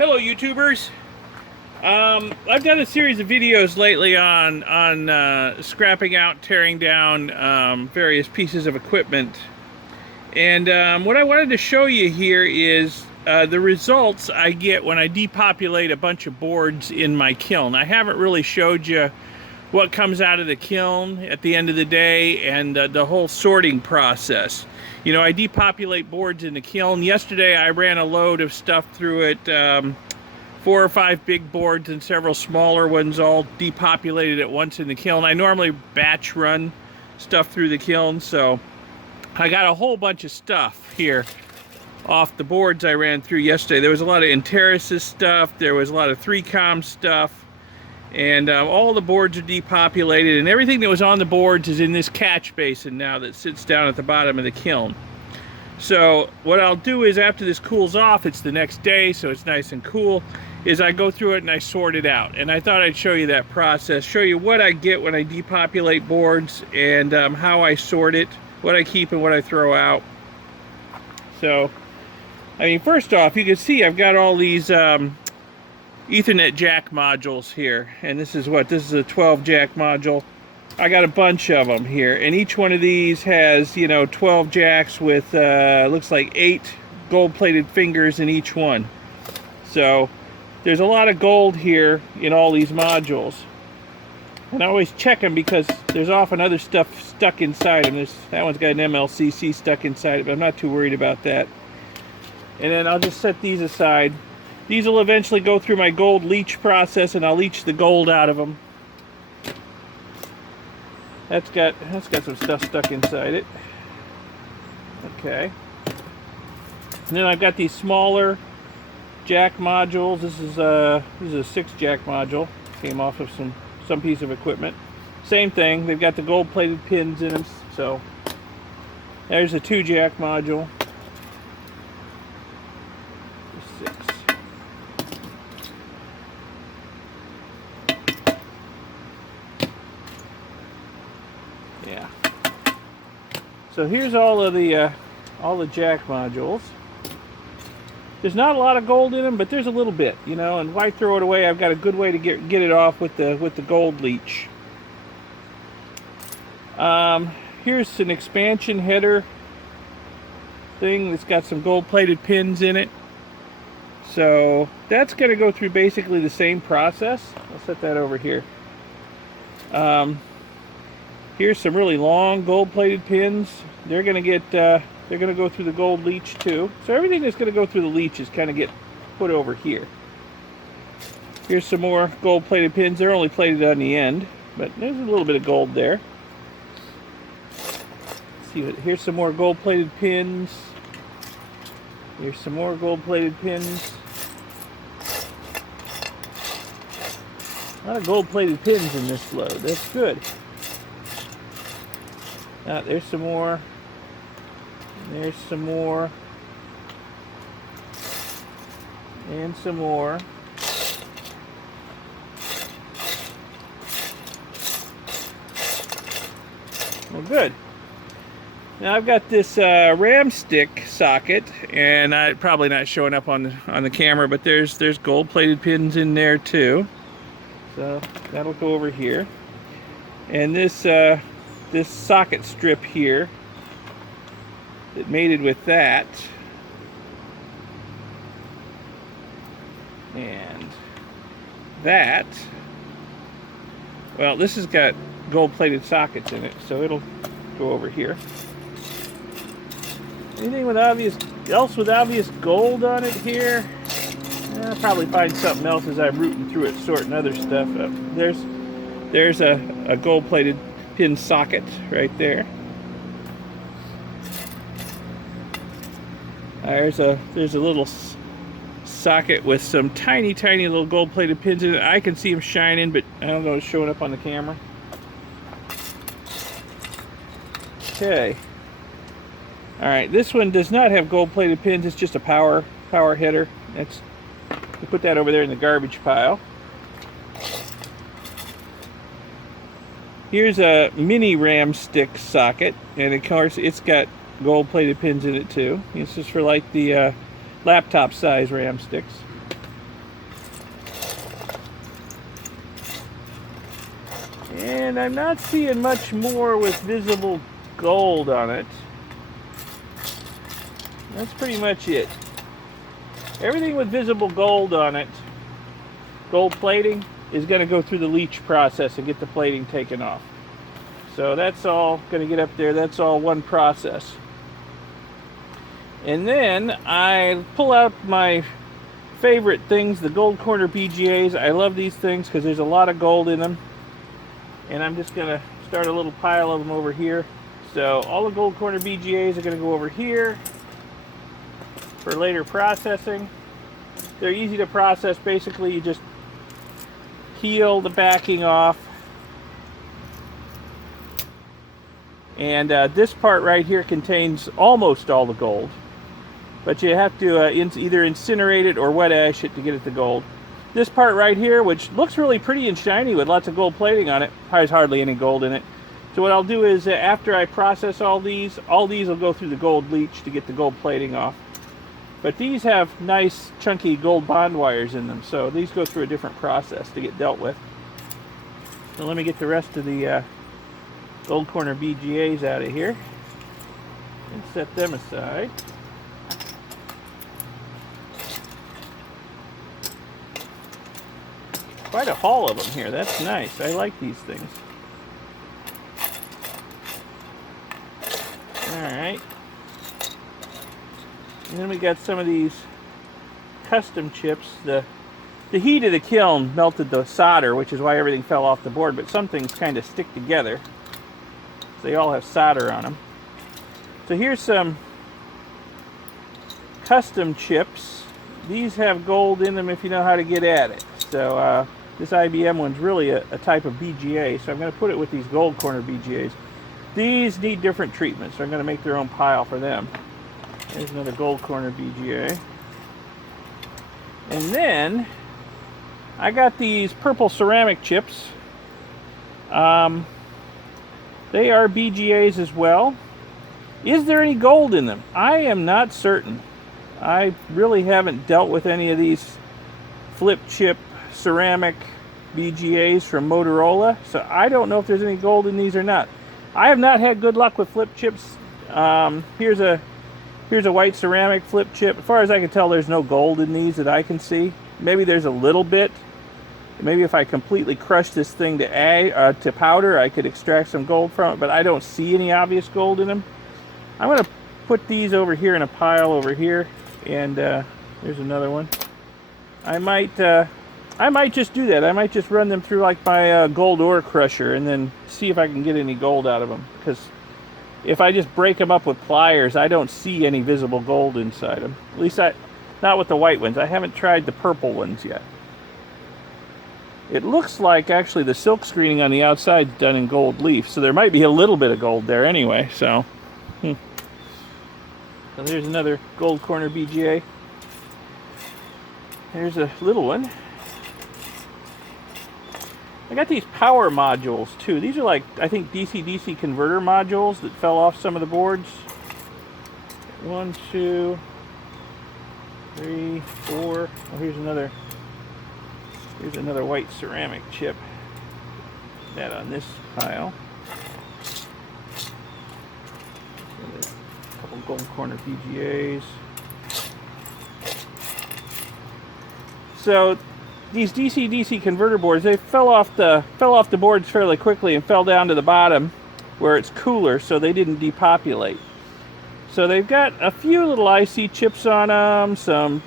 Hello, YouTubers. I've done a series of videos lately on scrapping out, tearing down various pieces of equipment. And what I wanted to show you here is the results I get when I depopulate a bunch of boards in my kiln. I haven't really showed you what comes out of the kiln at the end of the day and the whole sorting process. You know, I depopulate boards in the kiln. Yesterday I ran a load of stuff through it, 4 or 5 big boards and several smaller ones, all depopulated at once in the kiln. I normally batch run stuff through the kiln, so I got a whole bunch of stuff here off the boards I ran through yesterday. There was a lot of Enterasys stuff, there was a lot of 3Com stuff, and all the boards are depopulated, and everything that was on the boards is in this catch basin now that sits down at the bottom of the kiln. So what I'll do is, after this cools off, it's the next day, so it's nice and cool, is I go through it and I sort it out. And I thought I'd show you that process, show you what I get when I depopulate boards, and how I sort it, what I keep and what I throw out. So, I mean, first off, you can see I've got all these Ethernet jack modules here, and this is a 12 jack module. I got a bunch of them here, and each one of these has, you know, 12 jacks with looks like 8 gold-plated fingers in each one. So there's a lot of gold here in all these modules, and I always check them because there's often other stuff stuck inside them. That one's got an MLCC stuck inside it, but I'm not too worried about that. And then I'll just set these aside. These will eventually go through my gold leach process, and I'll leach the gold out of them. That's got some stuff stuck inside it. Okay. And then I've got these smaller jack modules. This is a 6 jack module. Came off of some piece of equipment. Same thing. They've got the gold-plated pins in them. So there's a 2 jack module. 6. Yeah. So here's all the jack modules. There's not a lot of gold in them, but there's a little bit, you know. And why throw it away? I've got a good way to get it off with the gold leach. Here's an expansion header thing that's got some gold-plated pins in it. So that's going to go through basically the same process. I'll set that over here. Here's some really long gold-plated pins. They're going to go through the gold leach too. So everything that's going to go through the leach is kind of get put over here. Here's some more gold-plated pins. They're only plated on the end, but there's a little bit of gold there. Let's see, here's some more gold-plated pins. Here's some more gold-plated pins. A lot of gold-plated pins in this load. That's good. There's some more. There's some more. And some more. Well, good. Now I've got this RAM stick socket, and I'm probably not showing up on the camera, but there's gold-plated pins in there too. So that'll go over here. And this socket strip here that mated with that, and that, well, this has got gold-plated sockets in it, so it'll go over here. Anything with obvious gold on it here? I'll probably find something else as I'm rooting through it, sorting other stuff up. There's a gold-plated pin socket right there. There's a little socket with some tiny little gold-plated pins in it. I can see them shining, but I don't know if it's showing up on the camera. Okay. Alright, this one does not have gold-plated pins. It's just a power header. We put that over there in the garbage pile. Here's a mini RAM stick socket, and of course it's got gold-plated pins in it too. This is for like the laptop size RAM sticks. And I'm not seeing much more with visible gold on it. That's pretty much it. Everything with visible gold on it, gold plating, is going to go through the leach process and get the plating taken off. So that's all going to get up there. That's all one process. And then I pull out my favorite things, the gold corner BGAs. I love these things because there's a lot of gold in them. And I'm just going to start a little pile of them over here. So all the gold corner BGAs are going to go over here for later processing. They're easy to process. Basically, you just peel the backing off. And this part right here contains almost all the gold. But you have to either incinerate it or wet ash it to get it to gold. This part right here, which looks really pretty and shiny with lots of gold plating on it, has hardly any gold in it. So what I'll do is after I process all these will go through the gold leach to get the gold plating off. But these have nice chunky gold bond wires in them, so these go through a different process to get dealt with. So let me get the rest of the gold corner BGAs out of here and set them aside. Quite a haul of them here. That's nice. I like these things. Alright. And then we got some of these custom chips. The heat of the kiln melted the solder, which is why everything fell off the board, but some things kind of stick together. So they all have solder on them. So here's some custom chips. These have gold in them if you know how to get at it. So this IBM one's really a type of BGA, so I'm going to put it with these gold corner BGAs. These need different treatments, so I'm going to make their own pile for them. There's another gold corner BGA. And then I got these purple ceramic chips. They are BGAs as well. Is there any gold in them? I am not certain. I really haven't dealt with any of these flip chip ceramic BGAs from Motorola, so I don't know if there's any gold in these or not. I have not had good luck with flip chips. Here's a white ceramic flip chip. As far as I can tell, there's no gold in these that I can see. Maybe there's a little bit. Maybe if I completely crush this thing to powder, I could extract some gold from it, but I don't see any obvious gold in them. I'm going to put these over here in a pile over here, and there's another one. I might just do that. I might just run them through like my gold ore crusher and then see if I can get any gold out of them. Because if I just break them up with pliers, I don't see any visible gold inside them. At least not with the white ones. I haven't tried the purple ones yet. It looks like actually the silk screening on the outside is done in gold leaf, so there might be a little bit of gold there anyway. So there's another gold corner BGA. There's a little one. I got these power modules too. These are like, I think, DC-DC converter modules that fell off some of the boards. 1, 2, 3, 4. Oh, here's another white ceramic chip. That on this pile. A couple gold corner BGAs. So these DC-DC converter boards, they fell off the boards fairly quickly and fell down to the bottom where it's cooler, so they didn't depopulate. So they've got a few little IC chips on them, some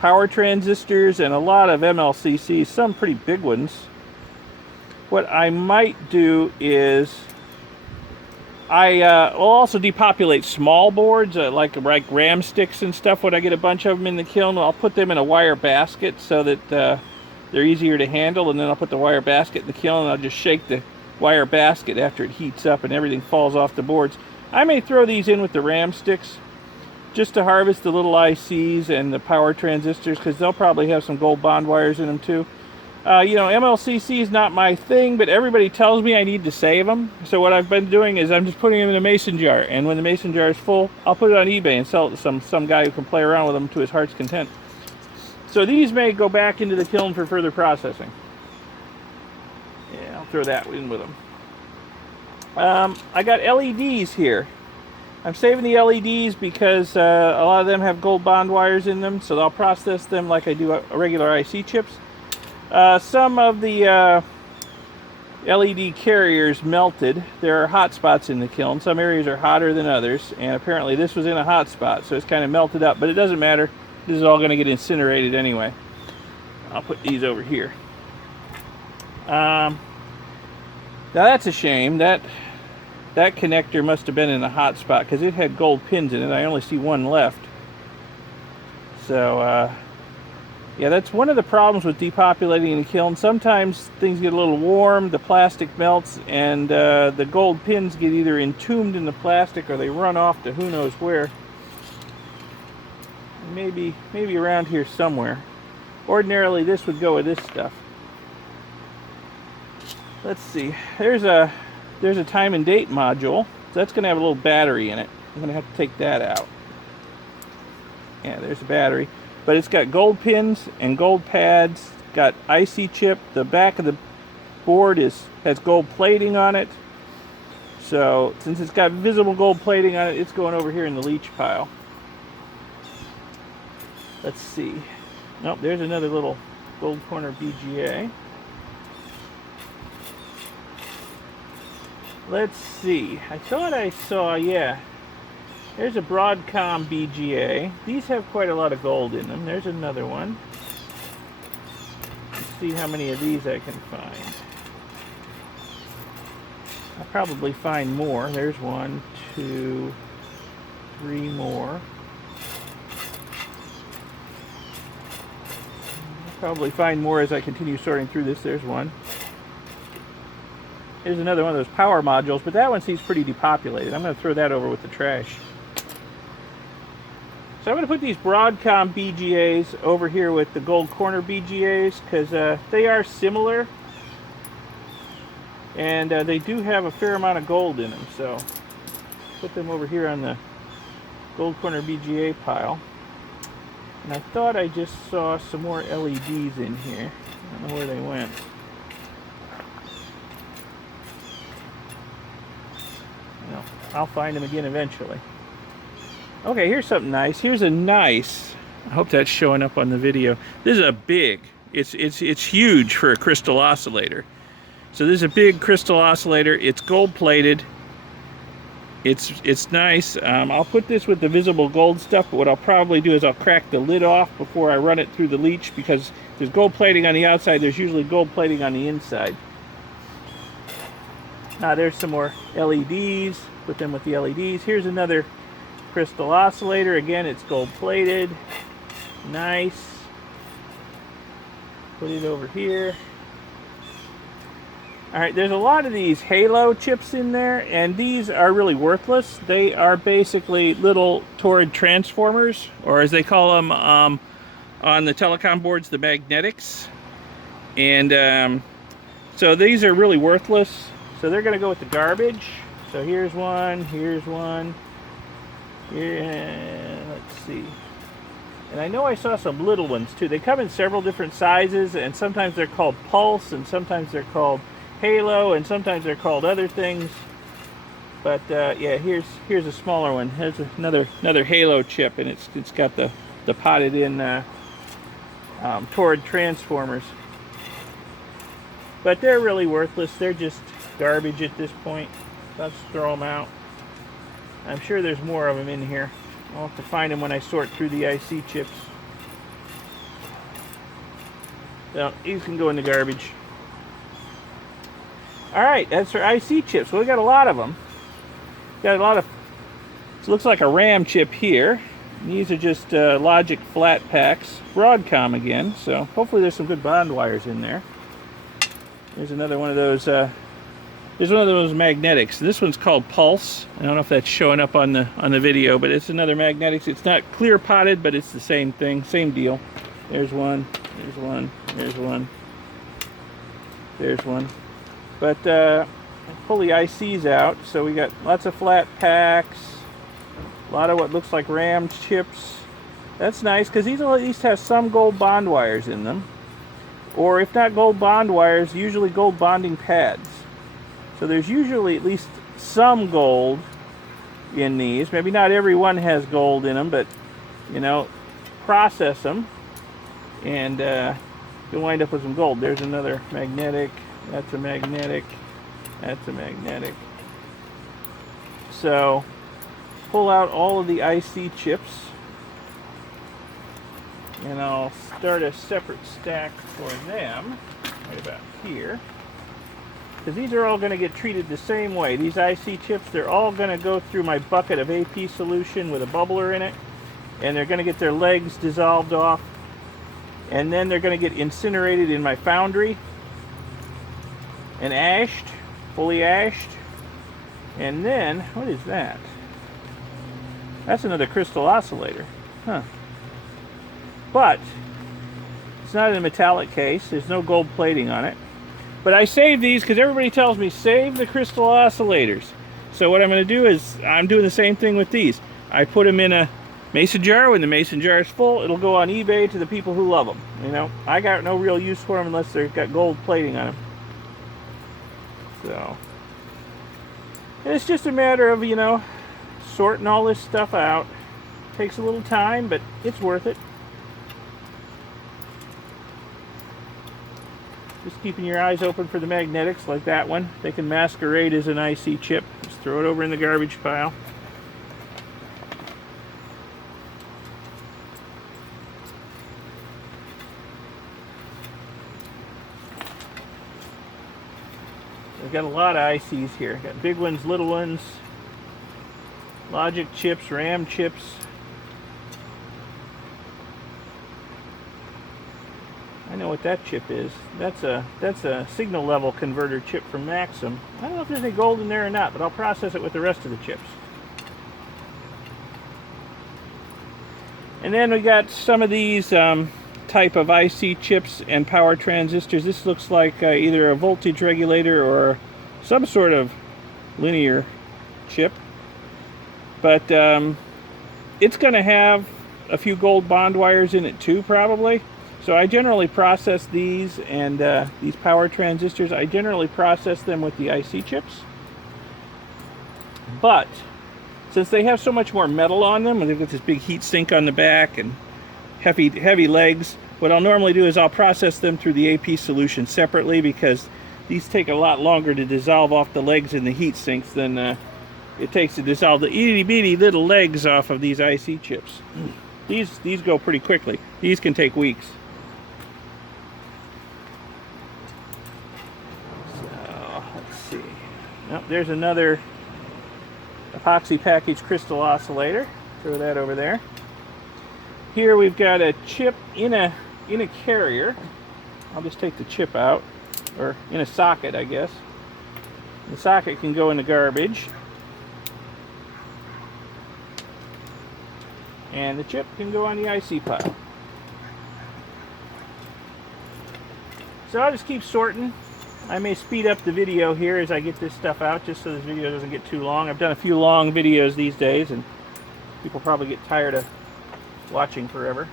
power transistors, and a lot of MLCCs, some pretty big ones. What I might do is I will also depopulate small boards, like RAM sticks and stuff. When I get a bunch of them in the kiln, I'll put them in a wire basket so that they're easier to handle, and then I'll put the wire basket in the kiln and I'll just shake the wire basket after it heats up and everything falls off the boards. I may throw these in with the RAM sticks just to harvest the little ICs and the power transistors, because they'll probably have some gold bond wires in them too. You know, MLCC is not my thing, but everybody tells me I need to save them. So what I've been doing is I'm just putting them in a mason jar, and when the mason jar is full, I'll put it on eBay and sell it to some guy who can play around with them to his heart's content. So these may go back into the kiln for further processing. Yeah, I'll throw that in with them. I got LEDs here. I'm saving the LEDs because a lot of them have gold bond wires in them, so I'll process them like I do regular IC chips. Some of the LED carriers melted. There are hot spots in the kiln. Some areas are hotter than others, and apparently this was in a hot spot, so it's kind of melted up, but it doesn't matter. This is all going to get incinerated anyway. I'll put these over here. Now that's a shame. That connector must have been in a hot spot because it had gold pins in it. I only see one left. So yeah, that's one of the problems with depopulating in a kiln. Sometimes things get a little warm, the plastic melts, and the gold pins get either entombed in the plastic or they run off to who knows where. Maybe around here somewhere. Ordinarily this would go with this stuff. Let's see. There's a time and date module. So that's going to have a little battery in it. I'm going to have to take that out. Yeah, there's a battery. But it's got gold pins and gold pads. Got IC chip. The back of the board has gold plating on it. So since it's got visible gold plating on it, it's going over here in the leach pile. Let's see. Nope, there's another little gold corner BGA. Let's see. I thought I saw, yeah. There's a Broadcom BGA. These have quite a lot of gold in them. There's another one. Let's see how many of these I can find. I'll probably find more. There's 1, 2, 3 more. I'll probably find more as I continue sorting through this. There's one. Here's another one of those power modules, but that one seems pretty depopulated. I'm going to throw that over with the trash. So I'm going to put these Broadcom BGAs over here with the gold corner BGAs because they are similar. And they do have a fair amount of gold in them. So put them over here on the gold corner BGA pile. And I thought I just saw some more LEDs in here. I don't know where they went. No, I'll find them again eventually. Okay, here's something nice. Here's a nice, I hope that's showing up on the video. This is a big, it's huge for a crystal oscillator. So this is a big crystal oscillator. It's gold plated. It's nice. I'll put this with the visible gold stuff, but what I'll probably do is I'll crack the lid off before I run it through the leach because there's gold plating on the outside, there's usually gold plating on the inside. Now there's some more LEDs, put them with the LEDs. Here's another crystal oscillator. Again, it's gold plated. Nice. Put it over here. Alright, there's a lot of these halo chips in there, and these are really worthless. They are basically little toroid transformers, or as they call them on the telecom boards, the magnetics. And so these are really worthless. So they're going to go with the garbage. So here's one, here's one. Here, let's see. And I know I saw some little ones too. They come in several different sizes, and sometimes they're called Pulse, and sometimes they're called Halo, and sometimes they're called other things. But yeah, here's a smaller one. Here's another Halo chip, and it's got the potted in toroid transformers. But they're really worthless. They're just garbage at this point. Let's throw them out. I'm sure there's more of them in here. I'll have to find them when I sort through the IC chips. So these can go in the garbage. Alright, that's for IC chips. Well, we got a lot of them. Got a lot of, it looks like a RAM chip here. These are just logic flat packs. Broadcom again, so hopefully there's some good bond wires in there. There's another one of those, there's one of those magnetics. This one's called Pulse. I don't know if that's showing up on the video, but it's another magnetics. It's not clear potted, but it's the same thing, same deal. There's one, there's one, there's one, there's one. But pull the ICs out, so we got lots of flat packs, a lot of what looks like RAM chips. That's nice because these at least have some gold bond wires in them. or if not gold bond wires, usually gold bonding pads. So there's usually at least some gold in these. Maybe not every one has gold in them, but you know, process them and you'll wind up with some gold. There's another magnetic. That's a magnetic. That's a magnetic. So pull out all of the IC chips, and I'll start a separate stack for them right about here, because these are all going to get treated the same way. These IC chips, they're all going to go through my bucket of AP solution with a bubbler in it, and they're going to get their legs dissolved off, and then they're going to get incinerated in my foundry and ashed, fully ashed. And then, what is that? That's another crystal oscillator. Huh. But it's not in a metallic case. There's no gold plating on it. But I saved these because everybody tells me save the crystal oscillators. So what I'm going to do is I'm doing the same thing with these. I put them in a mason jar. When the mason jar is full, it'll go on eBay to the people who love them. You know, I got no real use for them unless they've got gold plating on them. So it's just a matter of, you know, sorting all this stuff out. Takes a little time, but it's worth it. Just keeping your eyes open for the magnetics like that one. They can masquerade as an IC chip. Just throw it over in the garbage pile. I've got a lot of ICs here. Got big ones, little ones, logic chips, RAM chips. I know what that chip is. That's a signal level converter chip from Maxim. I don't know if there's any gold in there or not, but I'll process it with the rest of the chips. And then we got some of these type of IC chips and power transistors. This looks like either a voltage regulator or some sort of linear chip, but it's going to have a few gold bond wires in it too, probably. So I generally process these and these power transistors, I generally process them with the IC chips. But since they have so much more metal on them, and they've got this big heat sink on the back and heavy legs, what I'll normally do is I'll process them through the AP solution separately, because these take a lot longer to dissolve off the legs in the heat sinks than it takes to dissolve the itty bitty little legs off of these IC chips. These go pretty quickly. These can take weeks. So let's see. Oh, there's another epoxy package crystal oscillator. Throw that over there. Here we've got a chip in a carrier. I'll just take the chip out, or in a socket, I guess. The socket can go in the garbage, and the chip can go on the IC pile. So I'll just keep sorting. I may speed up the video here as I get this stuff out, just so this video doesn't get too long. I've done a few long videos these days, and people probably get tired of watching forever.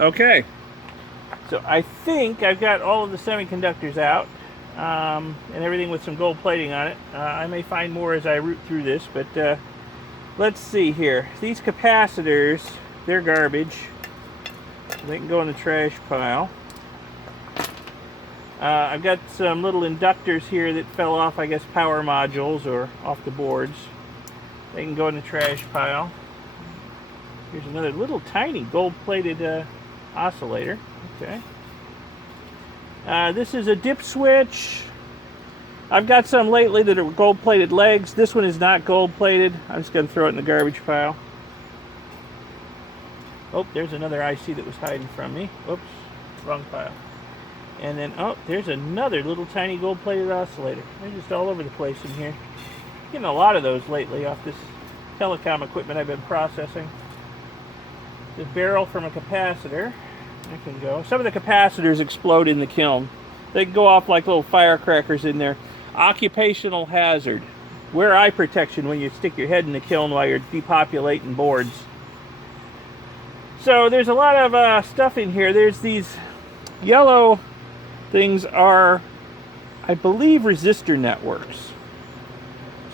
Okay, so I think I've got all of the semiconductors out, and everything with some gold plating on it. I may find more as I root through this, but let's see here. These capacitors, they're garbage. They can go in the trash pile. I've got some little inductors here that fell off, I guess power modules or off the boards. They can go in the trash pile. Here's another little tiny gold-plated oscillator. Okay. This is a dip switch. I've got some lately that are gold-plated legs. This one is not gold-plated. I'm just going to throw it in the garbage pile. Oh, there's another IC that was hiding from me. Oops, wrong pile. And then, oh, there's another little tiny gold-plated oscillator. They're just all over the place in here. Getting a lot of those lately off this telecom equipment I've been processing. The barrel from a capacitor. That can go. Some of the capacitors explode in the kiln. They go off like little firecrackers in there. Occupational hazard. Wear eye protection when you stick your head in the kiln while you're depopulating boards. So there's a lot of stuff in here. There's these yellow things are, I believe, resistor networks.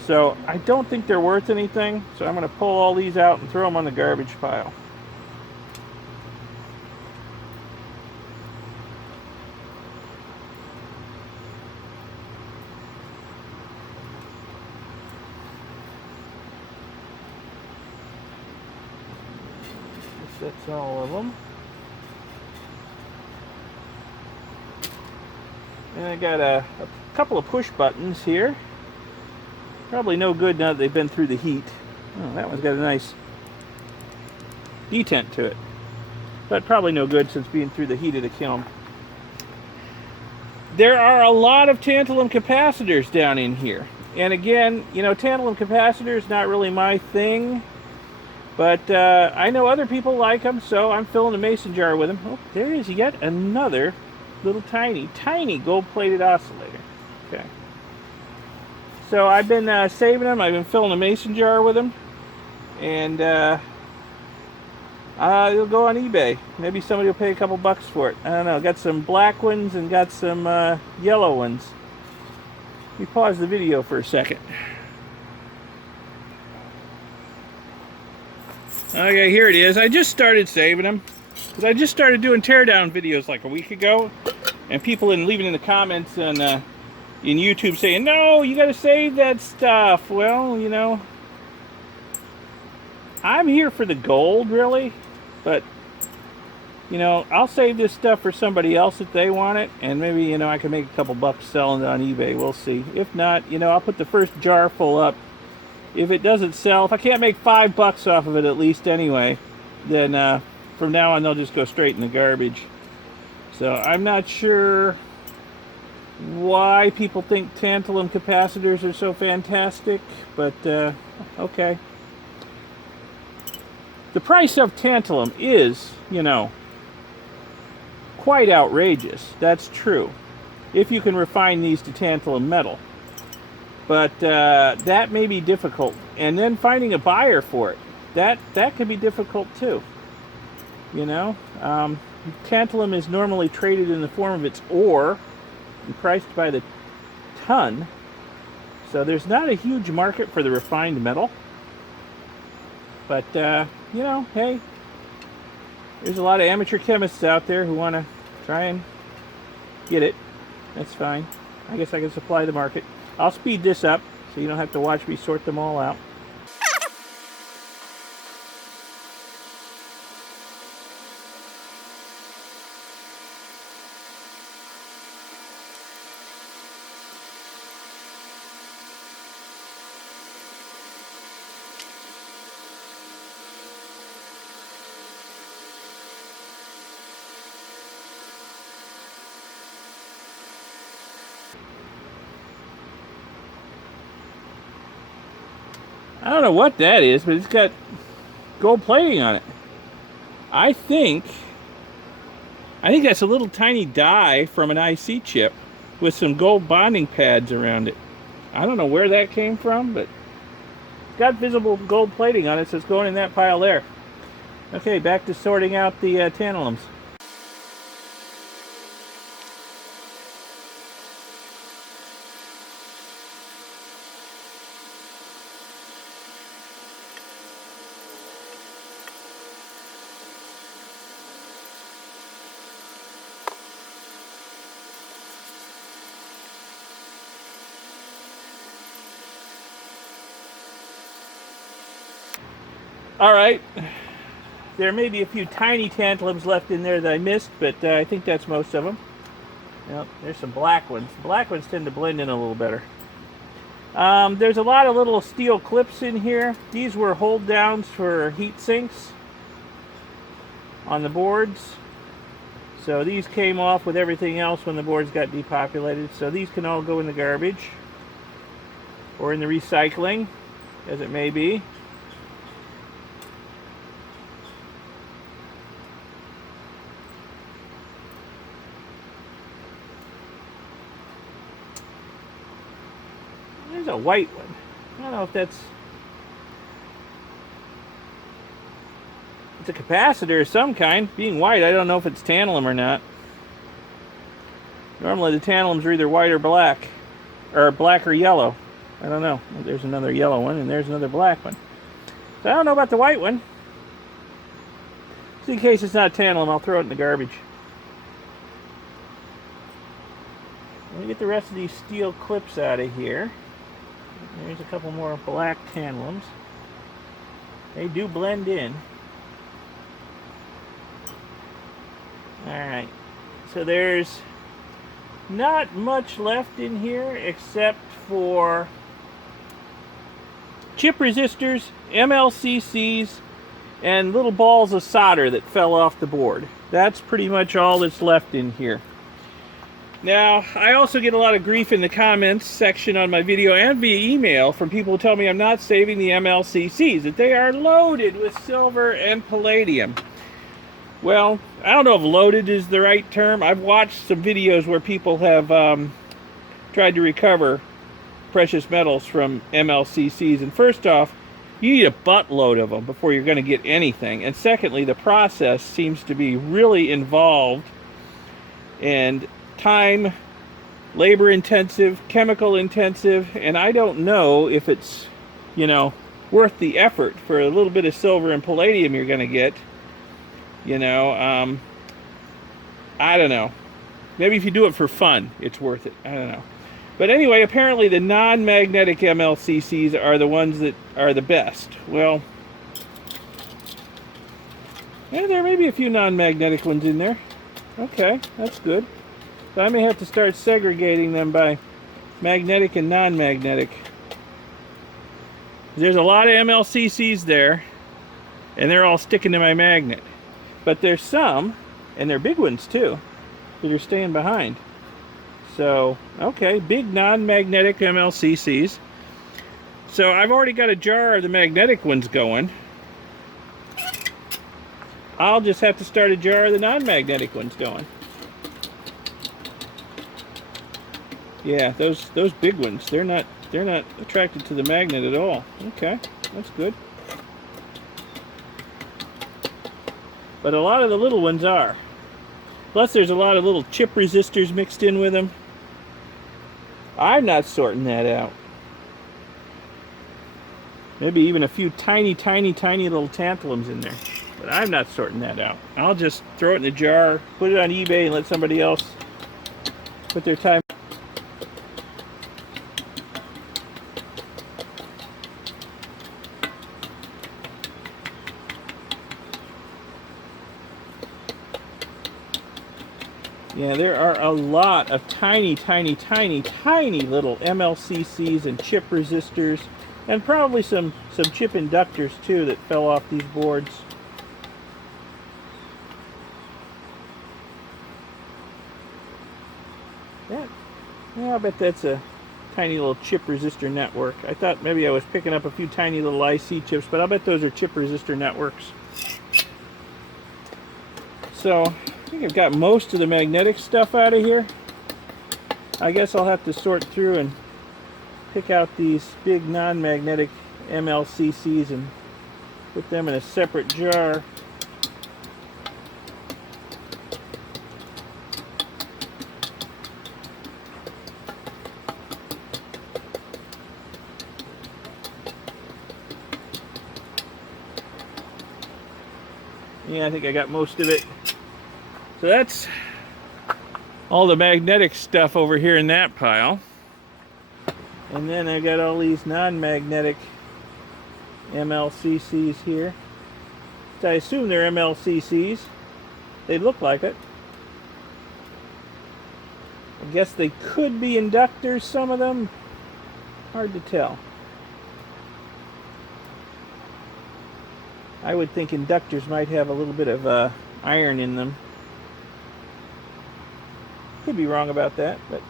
So I don't think they're worth anything. So I'm going to pull all these out and throw them on the garbage pile. That's all of them. And I got a couple of push buttons here. Probably no good now that they've been through the heat. Oh, that one's got a nice detent to it. But probably no good since being through the heat of the kiln. There are a lot of tantalum capacitors down in here. And again, you know, tantalum capacitors not really my thing. But I know other people like them, so I'm filling a mason jar with them. Oh, there is yet another little tiny gold-plated oscillator. Okay. So I've been saving them. I've been filling a mason jar with them. And it'll go on eBay. Maybe somebody will pay a couple bucks for it. I don't know. Got some black ones and got some yellow ones. Let me pause the video for a second. Okay, here it is. I just started saving them. Because I just started doing teardown videos like a week ago. And people leaving in the comments on in YouTube saying, no, you got to save that stuff. Well, you know, I'm here for the gold, really. But, you know, I'll save this stuff for somebody else if they want it. And maybe, you know, I can make a couple bucks selling it on eBay. We'll see. If not, you know, I'll put the first jar full up. If it doesn't sell, if I can't make $5 off of it at least anyway, then from now on they'll just go straight in the garbage. So I'm not sure why people think tantalum capacitors are so fantastic, but okay. The price of tantalum is, you know, quite outrageous. That's true. If you can refine these to tantalum metal. But that may be difficult. And then finding a buyer for it, that could be difficult too. You know, tantalum is normally traded in the form of its ore and priced by the ton. So there's not a huge market for the refined metal. But, you know, hey, there's a lot of amateur chemists out there who want to try and get it. That's fine. I guess I can supply the market. I'll speed this up so you don't have to watch me sort them all out. I don't know what that is, but it's got gold plating on it. I think that's a little tiny die from an IC chip with some gold bonding pads around it. I don't know where that came from, but it's got visible gold plating on it, so it's going in that pile there. Okay, back to sorting out the tantalums. All right, there may be a few tiny tantalums left in there that I missed, but I think that's most of them. Yep, there's some black ones. Black ones tend to blend in a little better. There's a lot of little steel clips in here. These were hold downs for heat sinks on the boards. So these came off with everything else when the boards got depopulated. So these can all go in the garbage or in the recycling, as it may be. There's a white one. I don't know if that's... It's a capacitor of some kind. Being white, I don't know if it's tantalum or not. Normally the tantalums are either white or black or yellow. I don't know. There's another yellow one and there's another black one. So I don't know about the white one. Just in case it's not tantalum, I'll throw it in the garbage. Let me get the rest of these steel clips out of here. There's a couple more black tantalums. They do blend in. Alright, so there's not much left in here except for chip resistors, MLCCs, and little balls of solder that fell off the board. That's pretty much all that's left in here. Now, I also get a lot of grief in the comments section on my video and via email from people who tell me I'm not saving the MLCCs, that they are loaded with silver and palladium. Well, I don't know if loaded is the right term. I've watched some videos where people have tried to recover precious metals from MLCCs. And first off, you need a buttload of them before you're going to get anything. And secondly, the process seems to be really involved and time, labor intensive, chemical intensive. And I don't know if it's, worth the effort for a little bit of silver and palladium you're going to get. I don't know. Maybe if you do it for fun, it's worth it. I don't know. But anyway, apparently the non-magnetic MLCCs are the ones that are the best. Well, yeah, there may be a few non-magnetic ones in there. Okay, that's good. So I may have to start segregating them by magnetic and non-magnetic. There's a lot of MLCCs there, and they're all sticking to my magnet. But there's some, and they're big ones too, that are staying behind. So, okay, big non-magnetic MLCCs. So I've already got a jar of the magnetic ones going. I'll just have to start a jar of the non-magnetic ones going. Yeah, those big ones, they're not attracted to the magnet at all. Okay, that's good. But a lot of the little ones are. Plus there's a lot of little chip resistors mixed in with them. I'm not sorting that out. Maybe even a few tiny little tantalums in there. But I'm not sorting that out. I'll just throw it in the jar, put it on eBay, and let somebody else put their time. Yeah, there are a lot of tiny little MLCCs and chip resistors, and probably some chip inductors too that fell off these boards. Yeah, I bet that's a tiny little chip resistor network. I thought maybe I was picking up a few tiny little IC chips, but I'll bet those are chip resistor networks. So I think I've got most of the magnetic stuff out of here. I guess I'll have to sort through and pick out these big non-magnetic MLCCs and put them in a separate jar. Yeah, I think I got most of it. So that's all the magnetic stuff over here in that pile. And then I got all these non-magnetic MLCCs here. So I assume they're MLCCs. They look like it. I guess they could be inductors, some of them. Hard to tell. I would think inductors might have a little bit of iron in them. Could be wrong about that, but...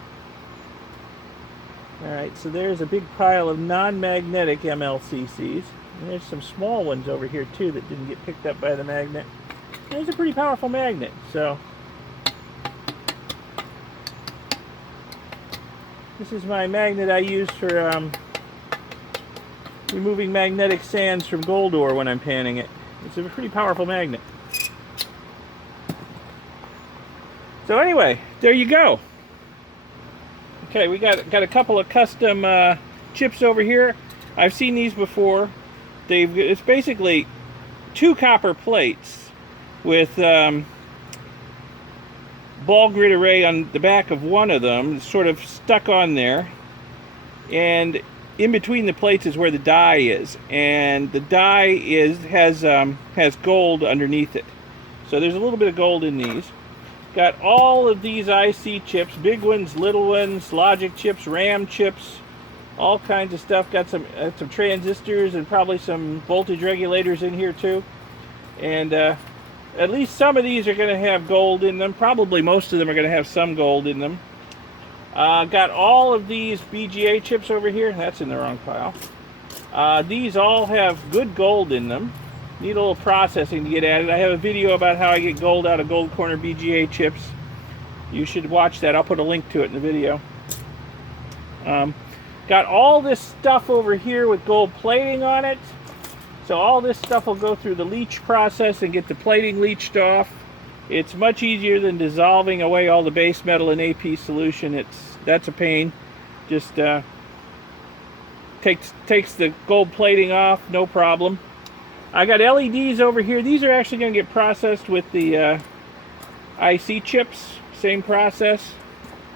Alright, so there's a big pile of non-magnetic MLCCs. And there's some small ones over here too that didn't get picked up by the magnet. There's a pretty powerful magnet, so... This is my magnet I use for removing magnetic sands from gold ore when I'm panning it. It's a pretty powerful magnet. So anyway, there you go. Okay, we got a couple of custom chips over here. I've seen these before. It's basically 2 copper plates with ball grid array on the back of one of them. It's sort of stuck on there, and in between the plates is where the die is, and the die has gold underneath it. So there's a little bit of gold in these. Got all of these IC chips, big ones, little ones, logic chips, RAM chips, all kinds of stuff. Got some transistors and probably some voltage regulators in here too. And at least some of these are going to have gold in them. Probably most of them are going to have some gold in them. Got all of these BGA chips over here. That's in the wrong pile. These all have good gold in them. Need a little processing to get added. I have a video about how I get gold out of gold corner BGA chips. You should watch that. I'll put a link to it in the video. Got all this stuff over here with gold plating on it. So all this stuff will go through the leach process and get the plating leached off. It's much easier than dissolving away all the base metal in AP solution. That's a pain. Just takes the gold plating off, no problem. I got LEDs over here. These are actually going to get processed with the IC chips. Same process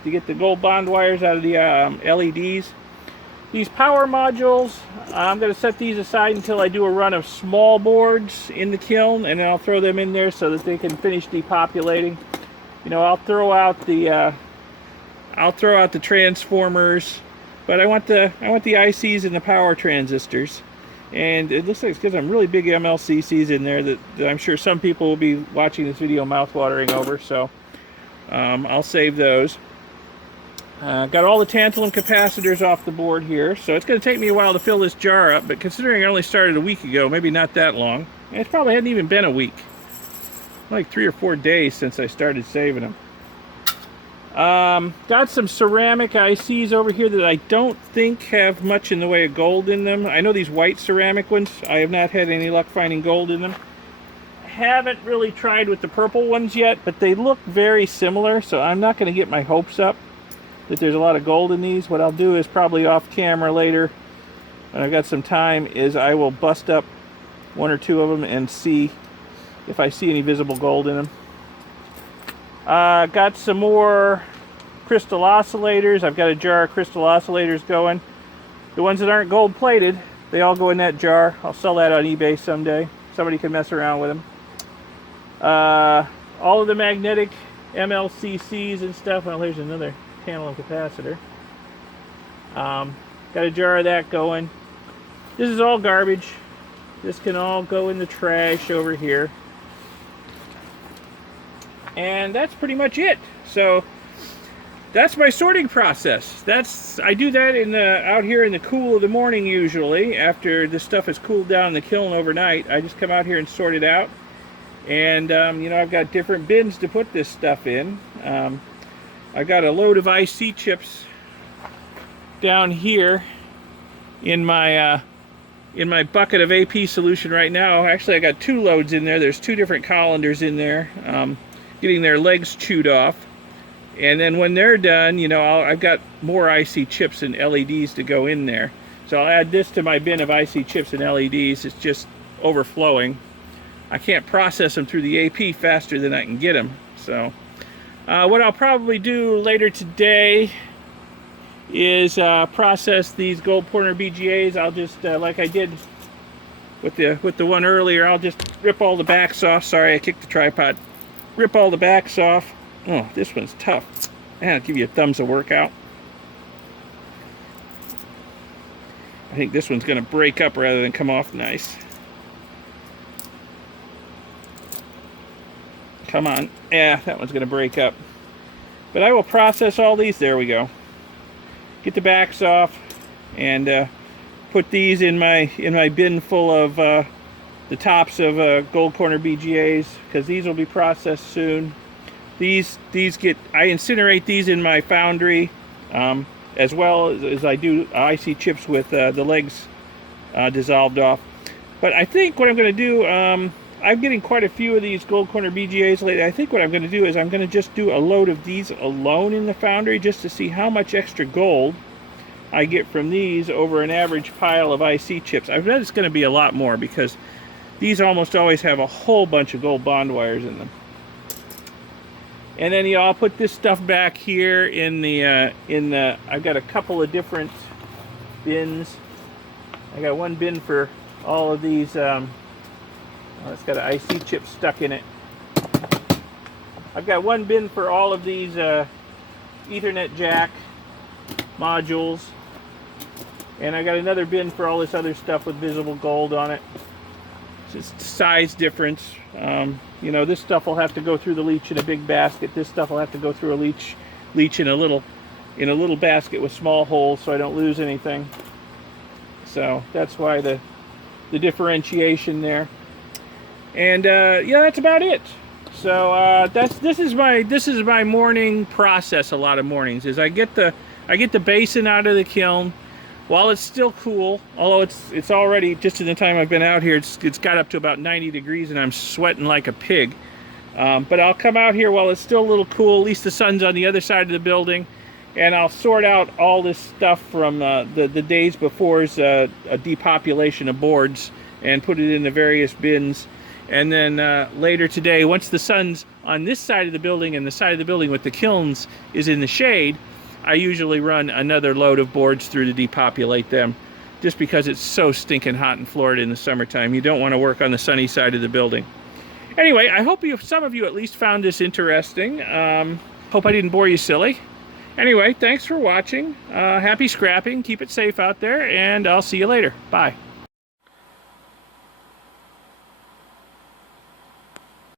to get the gold bond wires out of the LEDs. These power modules, I'm going to set these aside until I do a run of small boards in the kiln, and then I'll throw them in there so that they can finish depopulating. You know, I'll throw out the transformers, but I want the ICs and the power transistors. And it looks like it's got some really big MLCCs in there that I'm sure some people will be watching this video mouth-watering over, so I'll save those. Got all the tantalum capacitors off the board here, so it's going to take me a while to fill this jar up, but considering I only started a week ago, maybe not that long. It probably hadn't even been a week. Like 3 or 4 days since I started saving them. Got some ceramic ICs over here that I don't think have much in the way of gold in them. I know these white ceramic ones, I have not had any luck finding gold in them. Haven't really tried with the purple ones yet, but they look very similar, so I'm not going to get my hopes up that there's a lot of gold in these. What I'll do is probably off camera later, when I've got some time, is I will bust up 1 or 2 of them and see if I see any visible gold in them. Got some more crystal oscillators. I've got a jar of crystal oscillatars going. The ones that aren't gold plated, they all go in that jar. I'll sell that on eBay someday. Somebody can mess around with them. All of the magnetic MLCCs and stuff. Well, there's another tantalum capacitor. Got a jar of that going. This is all garbage. This can all go in the trash over here. And that's pretty much it. So that's my sorting process. I do that out here in the cool of the morning usually. After this stuff is cooled down in the kiln overnight, I just come out here and sort it out. And you know, I've got different bins to put this stuff in. I got a load of IC chips down here in my bucket of AP solution right now. Actually, I got 2 loads in there. There's 2 different colanders in there, getting their legs chewed off. And then when they're done, you know, I've got more IC chips and LEDs to go in there. So I'll add this to my bin of IC chips and LEDs. It's just overflowing. I can't process them through the AP faster than I can get them. So what I'll probably do later today is process these gold pointer BGAs. I'll just, like I did with the one earlier, I'll just rip all the backs off. Sorry, I kicked the tripod. Rip all the backs off. Oh, this one's tough. I'll give you a thumbs of workout. I think this one's going to break up rather than come off nice. Come on. Yeah, that one's going to break up. But I will process all these. There we go. Get the backs off and put these in my bin full of the tops of gold corner BGAs, because these will be processed soon. These get, I incinerate these in my foundry, as well as I do IC chips with the legs dissolved off. But I think what I'm going to do, I'm getting quite a few of these gold corner BGAs lately. I think what I'm going to do is I'm going to just do a load of these alone in the foundry, just to see how much extra gold I get from these over an average pile of IC chips. I bet it's going to be a lot more, because these almost always have a whole bunch of gold bond wires in them. And then, you know, I'll put this stuff back here in the I've got a couple of different bins. I got one bin for all of these. Oh, it's got an IC chip stuck in it. I've got one bin for all of these Ethernet jack modules, and I got another bin for all this other stuff with visible gold on it. It's just size difference. You know, this stuff will have to go through the leach in a big basket. This stuff will have to go through a leach in a little basket with small holes, so I don't lose anything. So that's why the differentiation there. And yeah, that's about it. So this is my morning process. A lot of mornings is I get the basin out of the kiln while it's still cool. Although it's already, just in the time I've been out here, it's got up to about 90 degrees and I'm sweating like a pig. But I'll come out here while it's still a little cool. At least the sun's on the other side of the building, and I'll sort out all this stuff from the days before's a depopulation of boards and put it in the various bins. And then later today, once the sun's on this side of the building and the side of the building with the kilns is in the shade, I usually run another load of boards through to depopulate them, just because it's so stinking hot in Florida in the summertime. You don't want to work on the sunny side of the building. Anyway, I hope some of you at least found this interesting. Hope I didn't bore you silly. Anyway, thanks for watching. Happy scrapping. Keep it safe out there, and I'll see you later. Bye.